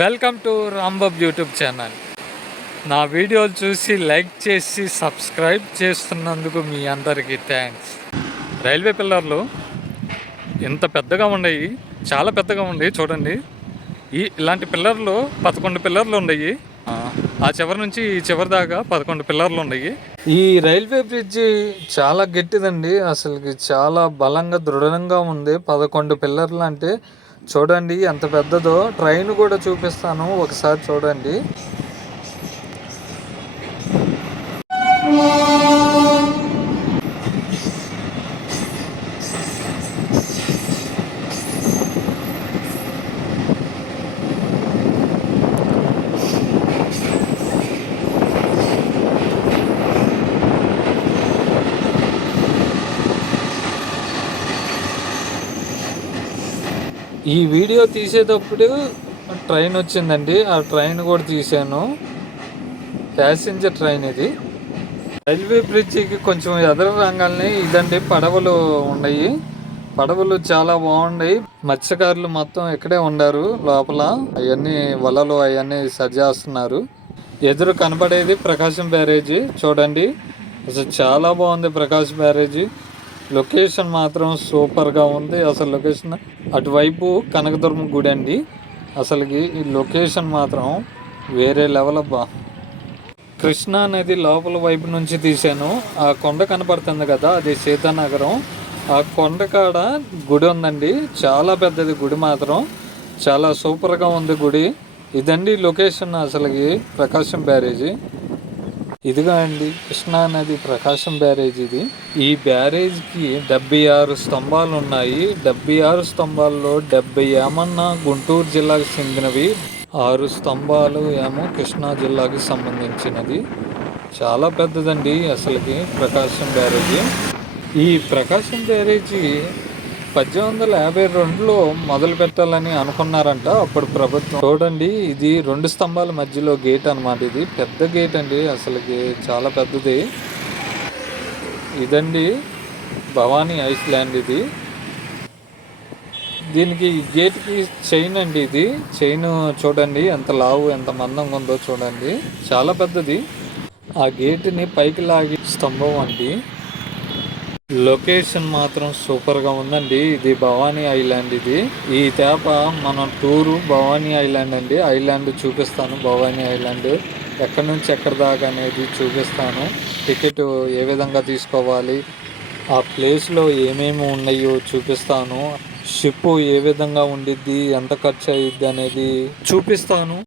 Welcome to Rambab YouTube channel. నా వీడియోలు చూసి లైక్ చేసి సబ్స్క్రైబ్ చేస్తున్నందుకు మీ అందరికీ థ్యాంక్స్. రైల్వే పిల్లర్లు ఇంత పెద్దగా ఉన్నాయి, చాలా పెద్దగా ఉన్నాయి చూడండి. ఇలాంటి పిల్లర్లు 11 పిల్లర్లు ఉన్నాయి. ఆ చివరి నుంచి ఈ చివరి దాకా 11 పిల్లర్లు ఉన్నాయి. ఈ రైల్వే బ్రిడ్జి చాలా గట్టిదండి, అసలుకి చాలా బలంగా దృఢంగా ఉంది. 11 పిల్లర్లు అంటే చూడండి ఎంత పెద్దదో. ట్రైన్ కూడా చూపిస్తాను, ఒకసారి చూడండి. ఈ వీడియో తీసేటప్పుడు ట్రైన్ వచ్చిందండి, ఆ ట్రైన్ కూడా తీసాను. ప్యాసింజర్ ట్రైన్ ఇది. రైల్వే బ్రిడ్జికి కొంచెం ఎదురు రంగాల్ని ఇదండి పడవలు ఉన్నాయి. పడవలు చాలా బాగున్నాయి. మత్స్యకారులు మొత్తం ఇక్కడే ఉన్నారు లోపల. అవన్నీ వలలు అవన్నీ సజ్జేస్తున్నారు. ఎదురు కనబడేది ప్రకాశం బ్యారేజీ చూడండి. అసలు చాలా బాగుంది ప్రకాశం బ్యారేజీ. లొకేషన్ మాత్రం సూపర్గా ఉంది. అసలు లొకేషన్ అటువైపు కనకదుర్గం గుడి అండి. అసలుకి ఈ లొకేషన్ మాత్రం వేరే లెవెల్ అబ్బా. కృష్ణా నది లోపల వైపు నుంచి తీసాను. ఆ కొండ కనపడుతుంది కదా, అది సీతానగరం. ఆ కొండ కాడ గుడి ఉందండి, చాలా పెద్దది గుడి మాత్రం. చాలా సూపర్గా ఉంది గుడి. ఇదండి లొకేషన్ అసలుకి ప్రకాశం బ్యారేజీ. ఇదిగా అండి కృష్ణా నది ప్రకాశం బ్యారేజ్ ఇది. ఈ బ్యారేజ్కి 76 స్తంభాలు ఉన్నాయి. 76 స్తంభాల్లో 70 ఏమన్నా గుంటూరు జిల్లాకు చెందినవి, 6 స్తంభాలు ఏమో కృష్ణా జిల్లాకి సంబంధించినది. చాలా పెద్దదండి అసలుకి ప్రకాశం బ్యారేజీ. ఈ ప్రకాశం బ్యారేజీ 1852లో మొదలు పెట్టాలని అనుకున్నారంట అప్పుడు ప్రభుత్వం. చూడండి, ఇది 2 స్తంభాల మధ్యలో గేట్ అనమాట. ఇది పెద్ద గేట్ అండి, అసలుకి చాలా పెద్దది. ఇదండి భవానీ ఐస్లాండ్ ఇది. దీనికి ఈ గేట్కి చైన్ అండి, ఇది చైన్ చూడండి ఎంత లావు ఎంత మందంగా ఉందో చూడండి, చాలా పెద్దది. ఆ గేటుని పైకి లాగి స్తంభం అండి. లొకేషన్ మాత్రం సూపర్గా ఉందండి. ఇది భవానీ ఐలాండ్. ఇది ఈ తేప మన టూరు భవానీ ఐలాండ్ అండి. ఐలాండ్ చూపిస్తాను. భవానీ ఐలాండ్ ఎక్కడి నుంచి ఎక్కడి దాకా అనేది చూపిస్తాను. టికెట్ ఏ విధంగా తీసుకోవాలి, ఆ ప్లేస్లో ఏమేమి ఉన్నాయో చూపిస్తాను. షిప్ ఏ విధంగా ఉండిద్ది, ఎంత ఖర్చు అయ్యిద్ది అనేది చూపిస్తాను.